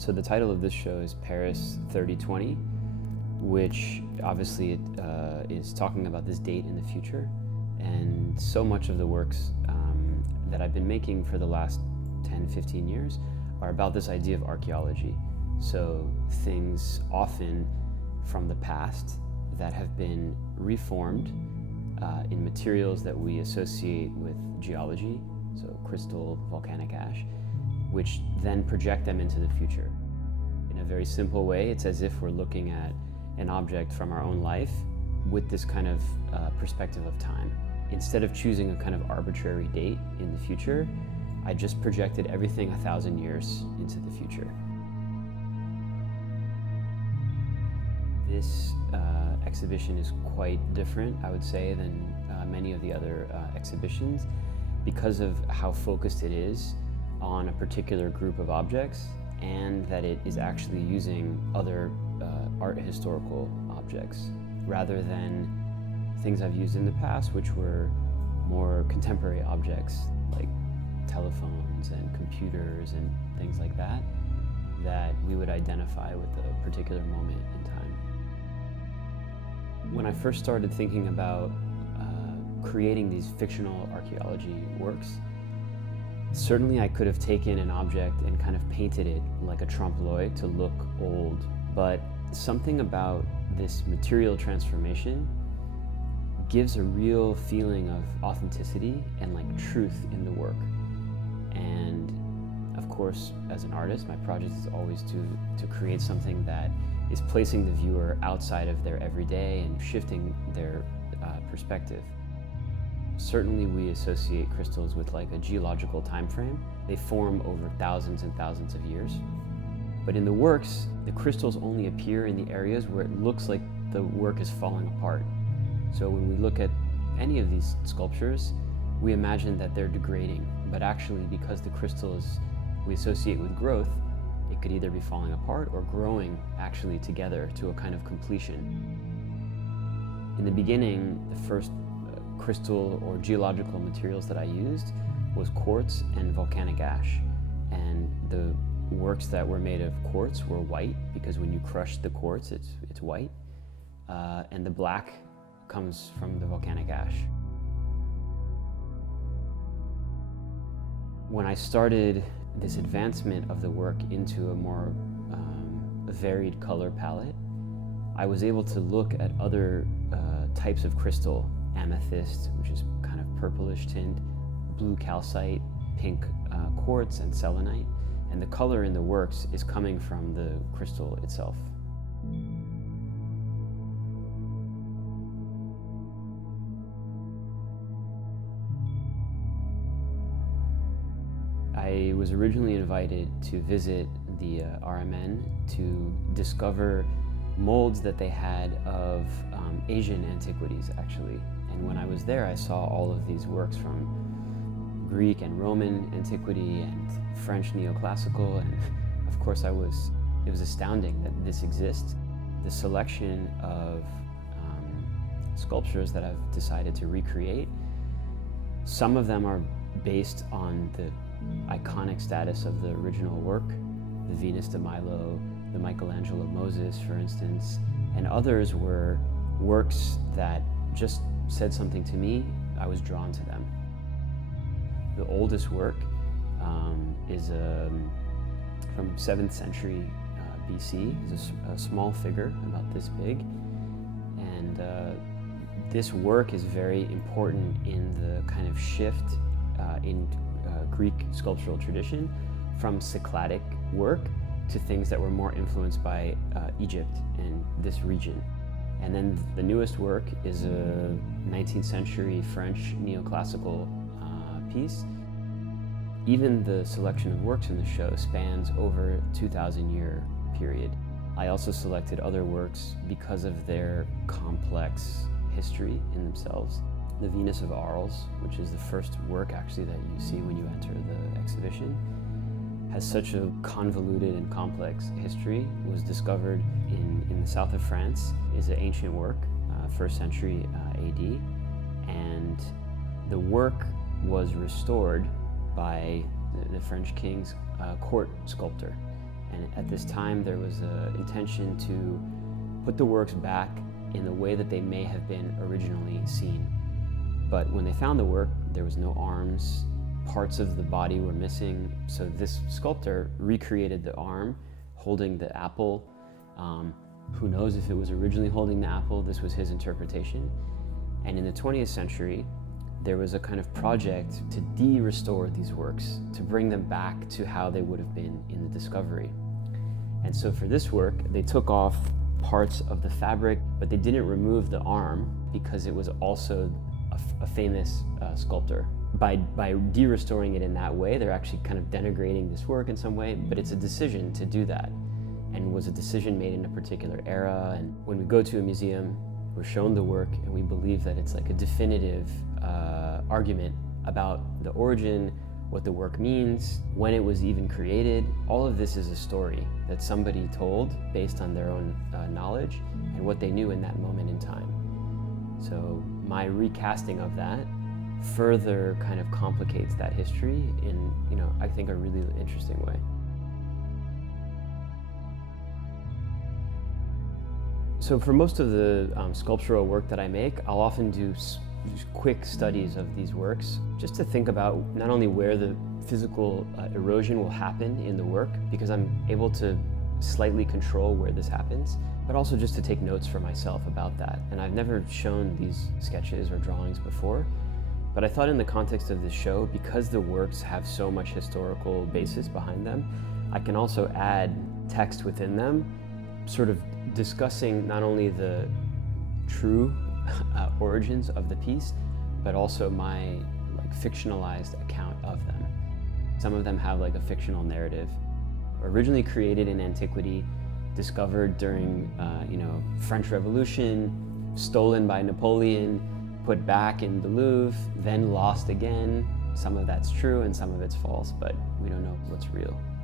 So the title of this show is Paris 3020, which obviously is talking about this date in the future. And so much of the works that I've been making for the last 10, 15 years are about this idea of archaeology. So things often from the past that have been reformed in materials that we associate with geology, so crystal, volcanic ash, which then project them into the future. In a very simple way, it's as if we're looking at an object from our own life with this kind of perspective of time. Instead of choosing a kind of arbitrary date in the future, I just projected everything 1,000 years into the future. This exhibition is quite different, I would say, than many of the other exhibitions because of how focused it is on a particular group of objects, and that it is actually using other art historical objects rather than things I've used in the past, which were more contemporary objects like telephones and computers and things like that, that we would identify with a particular moment in time. When I first started thinking about creating these fictional archaeology works, certainly I could have taken an object and kind of painted it like a trompe-l'oeil to look old, but something about this material transformation gives a real feeling of authenticity and like truth in the work. And of course, as an artist, my project is always to create something that is placing the viewer outside of their everyday and shifting their perspective. Certainly we associate crystals with like a geological time frame. They form over thousands and thousands of years. But in the works, the crystals only appear in the areas where it looks like the work is falling apart. So when we look at any of these sculptures, we imagine that they're degrading. But actually, because the crystals we associate with growth, it could either be falling apart or growing actually together to a kind of completion. In the beginning, the first crystal or geological materials that I used was quartz and volcanic ash. And the works that were made of quartz were white, because when you crush the quartz, it's white. And the black comes from the volcanic ash. When I started this advancement of the work into a more varied color palette, I was able to look at other types of crystal, amethyst, which is kind of purplish tint, blue calcite, pink quartz, and selenite. And the color in the works is coming from the crystal itself. I was originally invited to visit the RMN to discover molds that they had of Asian antiquities, actually. And when I was there, I saw all of these works from Greek and Roman antiquity and French neoclassical, and of course it was astounding that this exists. The selection of sculptures that I've decided to recreate, some of them are based on the iconic status of the original work, the Venus de Milo, the Michel-Ange Moses, for instance, and others were works that just said something to me. I was drawn to them. The oldest work is from 7th century BC. It's a small figure about this big, and this work is very important in the kind of shift in Greek sculptural tradition from Cycladic work to things that were more influenced by Egypt and this region. And then the newest work is a 19th century French neoclassical piece. Even the selection of works in the show spans over a 2,000-year period. I also selected other works because of their complex history in themselves. The Venus of Arles, which is the first work actually that you see when you enter the exhibition, has such a convoluted and complex history. It was discovered in the south of France, is an ancient work, 1st century AD, and the work was restored by the French king's court sculptor. And at this time, there was an intention to put the works back in the way that they may have been originally seen. But when they found the work, there was no arms, parts of the body were missing. So this sculptor recreated the arm holding the apple. Who knows if it was originally holding the apple? This was his interpretation. And in the 20th century, there was a kind of project to de-restore these works, to bring them back to how they would have been in the discovery. And so for this work, they took off parts of the fabric, but they didn't remove the arm because it was also a famous sculptor. By de-restoring it in that way, they're actually kind of denigrating this work in some way, but it's a decision to do that, and was a decision made in a particular era. And when we go to a museum, we're shown the work, and we believe that it's like a definitive argument about the origin, what the work means, when it was even created. All of this is a story that somebody told based on their own knowledge and what they knew in that moment in time. So my recasting of that further kind of complicates that history in, I think a really interesting way. So for most of the sculptural work that I make, I'll often do quick studies of these works, just to think about not only where the physical erosion will happen in the work, because I'm able to slightly control where this happens, but also just to take notes for myself about that. And I've never shown these sketches or drawings before, but I thought in the context of this show, because the works have so much historical basis behind them, I can also add text within them, sort of discussing not only the true origins of the piece, but also my fictionalized account of them. Some of them have a fictional narrative. Originally created in antiquity, discovered during French Revolution, stolen by Napoleon, put back in the Louvre, then lost again. Some of that's true and some of it's false, but we don't know what's real.